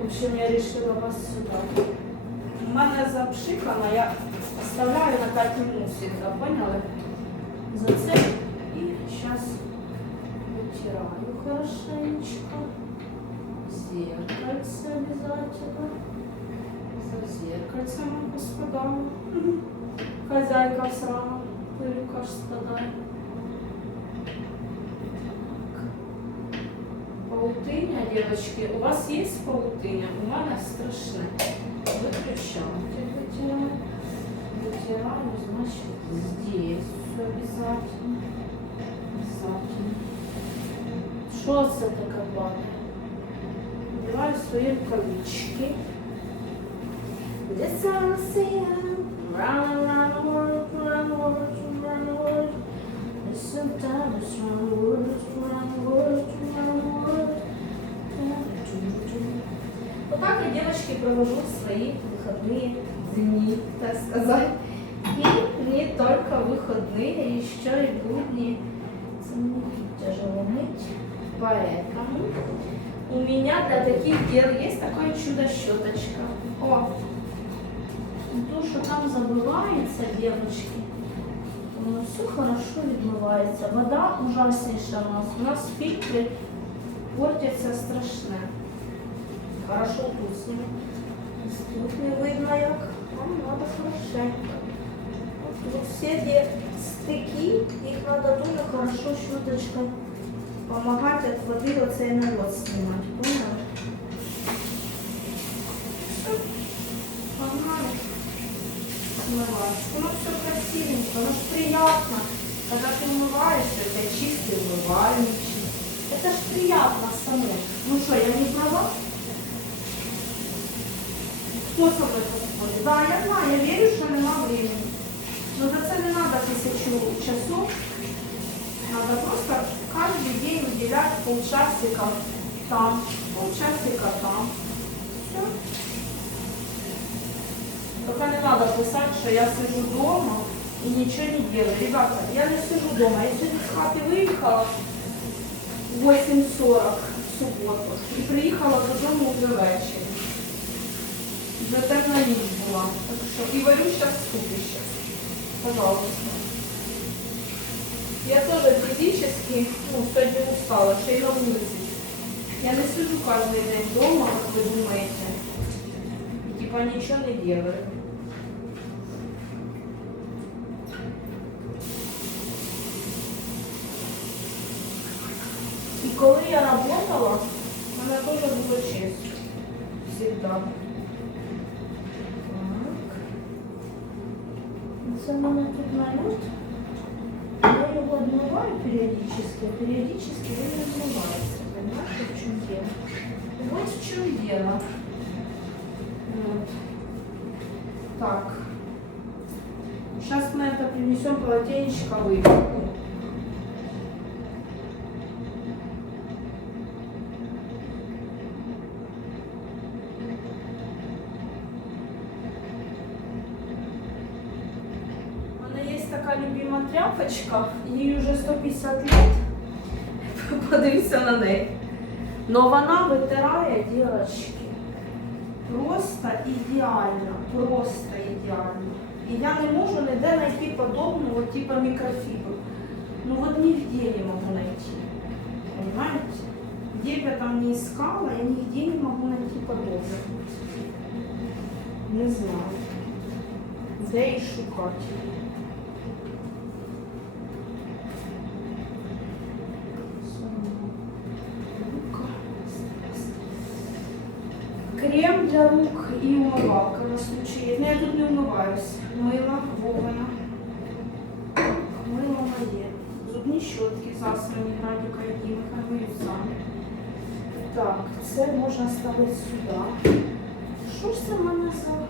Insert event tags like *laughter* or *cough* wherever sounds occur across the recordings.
В общем, я решила вас сюда. У мене запшикано, я оставляю на 5 минут всегда, поняли? За це і зараз витираю хорошенечко. Зеркальце обязательно. За зеркальцем, господа. Хозяйка сраном пылька ж Паутиня, девочки, у вас есть паутиня? У мене страшне. Выключайте, вытираю. Вытираю, значит, здесь все обязательно. Обязательно. Что це таке падає? Надеваю свої рукавички. This saying, round round world, round world, round world. Sometimes round world, round world, round world. провожу свои выходные дни, так сказать. И не только выходные, еще и будни. Это мне тяжело мыть. Поэтому у меня для таких дел есть такое чудо-щеточка. О, то, что там забывается, девочки, оно все хорошо відмивається. Вода ужасніша у нас. У нас фильтры портяться страшне. Хорошо тут с ними. Тут не видно як. Нам надо хорошенько. От тут всі ті стики, їх треба дуже хорошо щоточкою помагати від води оцей народ знімати. Поняли? Все. Погнали. Смывать. Ну все красивенько, ну ж приятно. Когда ты умываешься, у тебя чистый умывальничек. Это ж приятно самой. Ну что, я не права? Хто со мною поспорить? Да, я знаю, я вірю, що нема времени. Но за це не треба тисячу часов. Надо просто каждый день уделять полчасика там, полчасика там. Все. Только не надо писать, что я сижу дома и ничего не делаю. Ребята, я не сижу дома. Я сегодня с хаты выехала в 8.40 в субботу и приехала додому уже вечером. Вже так на ніч була. Так що і варю зараз суп. Пожалуйста. Я тоже физически, ну, сегодня устала, ще й на вулиці. Я не сижу каждый день дома, как вы думаете. И типа ничего не делаю. І коли я работала, мене теж було чисто. Всегда. Мене тут налет. Я его отмываю периодически, а периодически он не отмывается. Понимаете, в чем дело? Вот в чем дело. Вот. Так. Сейчас мы это принесем полотенечко выйдем. Тряпочка, їй вже 150 лет. *laughs* Подивіться на неї. Но вона витирає дірочки. Просто ідеально, просто ідеально. І я не можу ніде знайти подобного типа мікрофібру. Ну вот нигде не могу найти. Понимаете? Где бы я там не искала, я нигде не могу найти подобного. Не знаю. Де і шукати. для рук и умывалка на случай. Но я тут не умываюсь. Мыло Вована. Мыло моє. Зубні щотки засрані градіка, які нехай миють самі. Так, це можна ставити сюди. Що ж це в мене за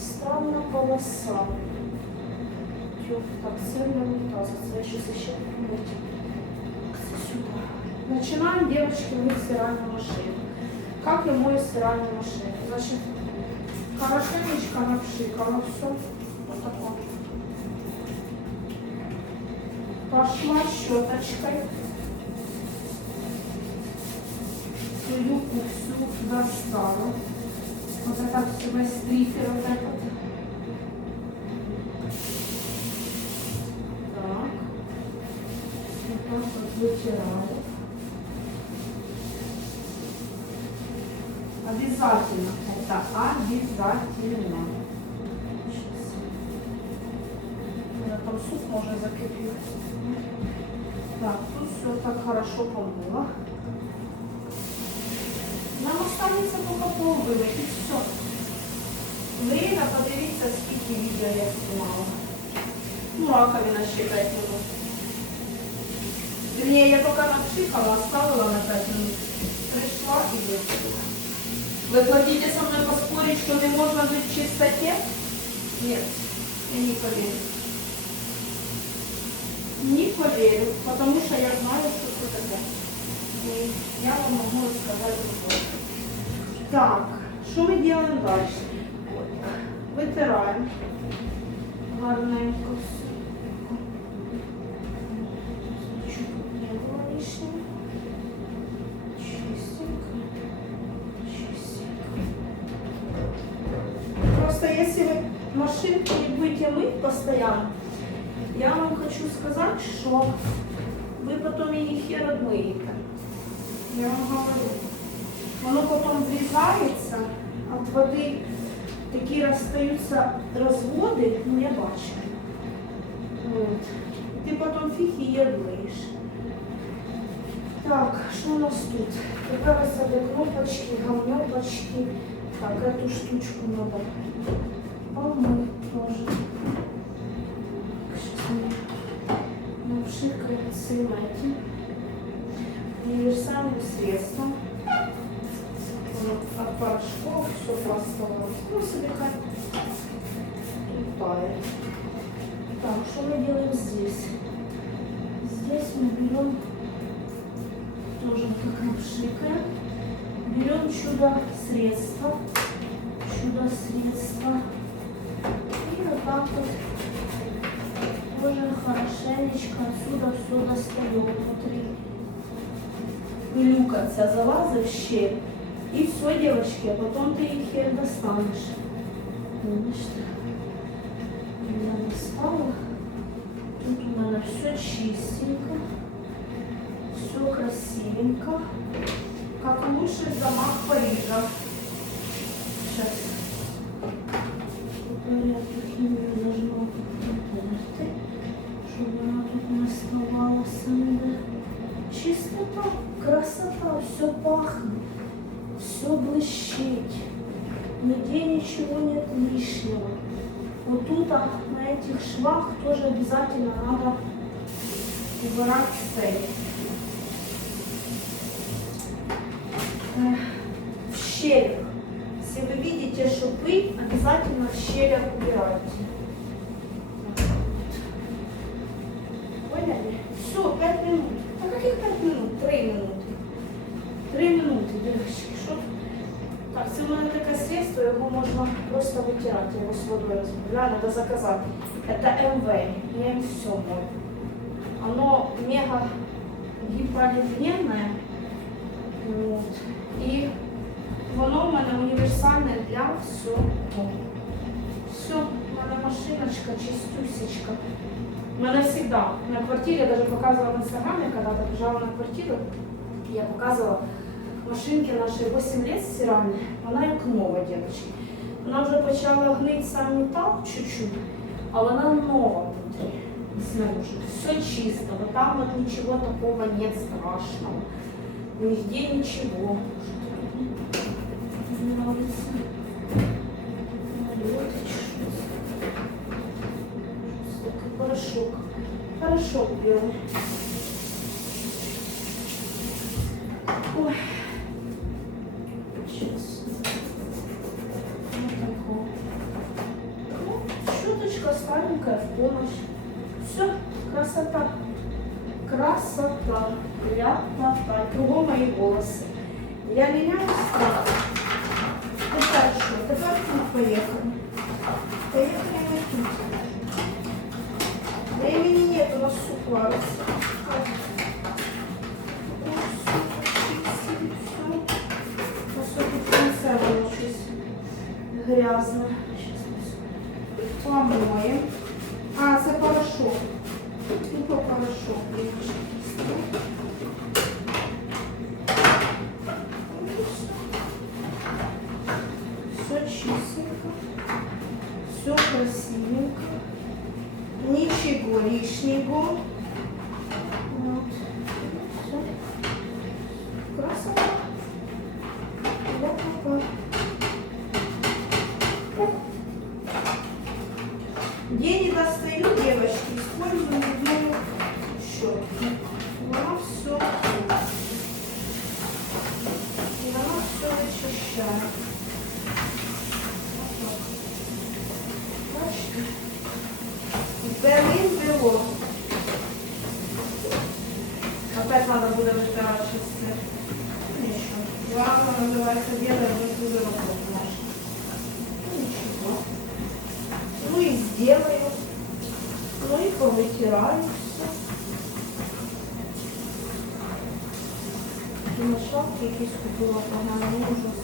странна полоса? Тьоп, так, це для унітаза. Це я щось ще помити. Це сюди. Начинаем, девочки, мыть стиральную машину. Как я мою стиральную машину? Значит, хорошенечко напшикала все. Вот такое. Пошла щеточкой. всю юбку всю достану. Вот это все весь стрифер вот этот. Так. Вот так вот вытираю. Обязательно. Это обязательно. Щас. Я там суп можно закипел. Так, тут все так хорошо помыла. Нам останется только пол вымыть и все. Время подивіться, скільки відео я знімала. Ну, раковина ще 5 минут. Вернее, я пока напшикала, оставила на 5 минут. Пришла и выпила. Вы хотите со мной поспорить, что не можно жить в чистоте? Нет, я не поверю. Не поверю, потому что я знаю, что это такое. И я вам могу рассказать другое. Так, что мы делаем дальше? Вытираем гарненько если вы машинку не будете мыть постоянно, я вам хочу сказать, что вы потом и не хер отмыете. Я вам говорю. Оно потом врезается, от воды такі розстаються розводи, ну я бачу. От. Ти потім фіг її відмиєш. Так, що у нас тут? Тепер ось себе кнопочки, гамнопочки. Так, эту штучку надо формою теж на вшивках силуетів, універсальним средством. От порошков, все пластовое. Ну, себе как. Так, что мы делаем здесь? Здесь мы берем тоже вот как обшикаем. Берем чудо-средство. Чудо-средство вот вот тоже хорошенечко отсюда все достаем внутри. Пылюка вся залазит в щель. И все, девочки, а потом ты их хер достанешь. Видишь, я достала. Тут у меня все чистенько, все красивенько. Как лучше в домах Парижа. Сейчас. Я эту химию должна потерти, чтобы она тут не оставалась. ніде. Чистота, красота, все пахнет, все блещет. Нигде ничего нет лишнего. Вот тут а, на этих швах тоже обязательно надо убирать цель. Э, В щелях. Если вы видите, что пыль, обязательно в щелях убирайте. Поняли? Все, пять минут. А каких пять минут? Три минути. Три минути, девочки. Що? Так, це в мене таке средство, його можна просто витирати, його з водою розбавляю, треба заказати. Это МВ, я им все мою. Оно мега гипоаллергенное. Вот. І воно в мене універсальне для всього. Все, в мене машиночка чистюсечка. У мене завжди на квартирі, я даже показывала в инстаграме, когда приезжала на квартиру, я показывала машинки наші 8 лет стиральні, вона як нова, девочки. Вона вже почала гнити сам метал чуть-чуть, а вона нова внутри, снаружи. Все чисто, вот там вот ничего такого нет страшного. Нигде ничего. Такой порошок. Порошок белый. Ой. Сейчас. Вот. Ну, щеточка старенькая в помощь. Все, красота. Красота. Ляпота. Кругом мои волосы. Я меняю страх. Тепер поїхали. Поїхали ми тут. Времени нет, у нас суп варится. Грязно. Помоем. А, це порошок. Тупо порошок. Лишнего. Вот. Красота. Не достаю, девочки, использую зубную щетку. Она все, она все вычищает. Вот так. Бачите? Опять надо будет вытирать часы. Ничего. Главное называется белое, но уже вопрос наш. Ничего. Ну и сделаю. Ну и повытираю все. На шапки якісь купила поганий ужас. Хорошо,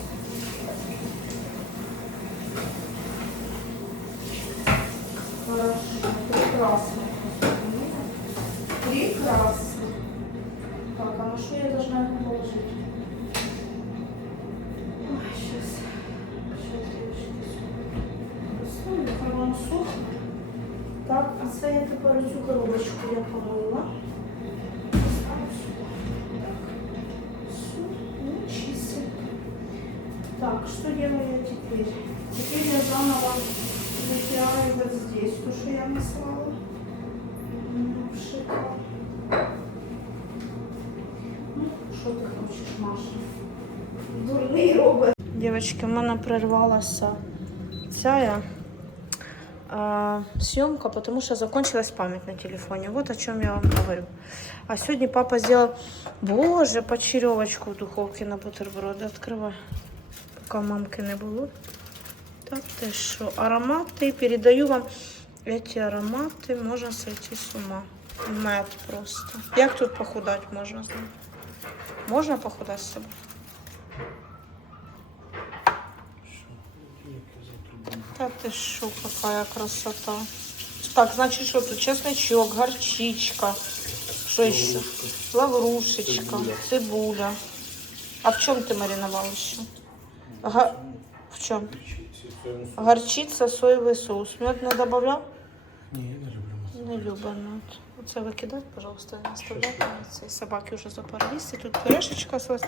це я тепер цю коробочку я помила. Так. Что делаю я теперь? Теперь я заново вытираю вот здесь то, что я наслала. Шикарно. Ну, що ти хочеш, Маша? Дурний робот. Дівчатки, в мене прервалася ця а, съемка, потому что закончилась память на телефоне. Вот о чем я вам говорю. А сегодня папа сделал, боже, почеревочку в духовке на бутерброды. Открывай, пока мамки не было. Так, ты что, ароматы, передаю вам эти ароматы, можно сойти с ума. Мед просто. Як тут похудать можно? з ним? Можно похудать с собой? Да ты шо, какая красота. Так, значит, что тут? Чесночок, горчичка. Что еще? Лаврушечка, цибуля. А в чем ты мариновал еще? Га- В чем? Горчица, соевый соус. Мед не добавлял? Ні, я не люблю масла. Не люблю мед. Оце викидати, пожалуйста, не оставляйте. Ці собаки вже запарились. Тут пюрешечка осталась.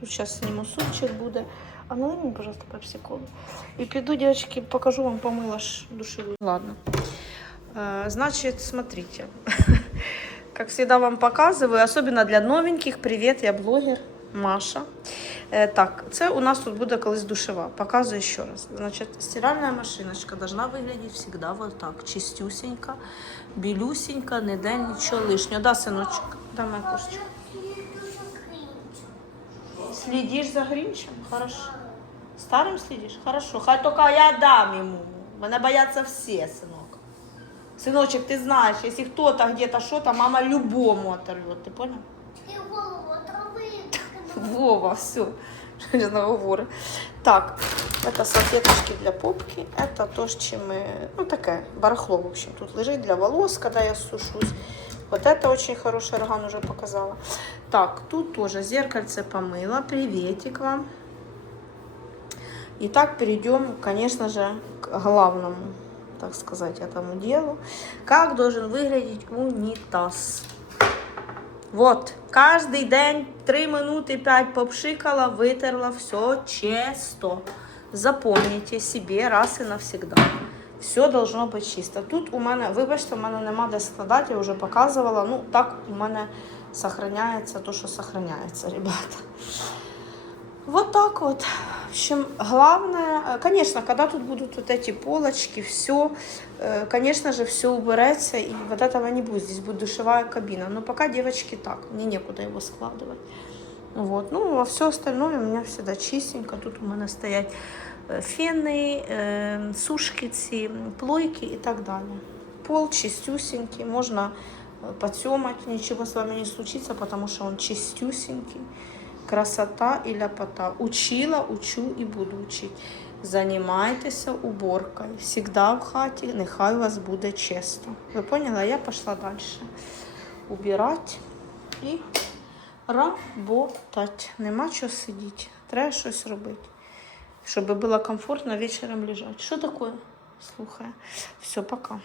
Тут зараз зніму супчик буде. А налий мені, пожалуйста, пепсиколу. І піду, девочки, покажу вам помила ж душевую. Ладно. А, Значит, смотрите. *laughs* Как всегда вам показываю, особенно для новеньких. Привет, я блогер Маша. Е, Так, це у нас тут буде колись душева. Показую ще раз. Значить, стиральна машиночка должна виглядати завжди вот так. Чистюсенька, білюсенька, ніде нічого лишнього. Да, синочок? Да, моя кошечка. Следишь за Гринчем? Хорошо. Старым следишь? Хорошо. Хай только я дам ему. Мене боятся все, сынок. Сыночек, ты знаешь, если кто-то где-то что-то, мама любому оторвет. Ты понял? Вова, все. Говори. Так, это салфеточки для попки. Это то, с чем мы... Ну, такое, барахло, в общем, тут лежит для волос, когда я сушусь. Вот это очень хороший орган уже показала. Так, тут тоже зеркальце помыла. Приветик вам. Итак, перейдем, конечно же, к главному, так сказать, этому делу. Как должен выглядеть унитаз? Вот, каждый день 3 минуты 5 попшикала, вытерла, все чисто. Запомните себе раз и навсегда. Все должно бути чисто. Тут у мене, вибачте, у мене нема де складати, я вже показувала. Ну, так у мене сохраняється то, що сохраняється, ребята. Вот так вот. В общем, главное, э, конечно, когда тут будут вот эти полочки, все, конечно же, все уберется, и вот этого не будет. Здесь будет душевая кабина. Но пока девочки так, мне некуда его складывать. Вот. Ну, а все остальное у меня всегда чистенько. Тут у меня стоять э, фены, э, сушки, ці, плойки и так далее. Пол чистюсенький, можно э, потемать, ничего с вами не случится, потому что он чистюсенький. Красота и ляпота. Учила, учу и буду учить. Займайтеся уборкою. Всегда в хаті, нехай у вас буде чисто. Ви поняли? Я пішла далі. Убирати і работать. Нема чого сидіти. Треба щось робити. Щоб було комфортно вечором лежати. Що таке? Слухай. Все, пока.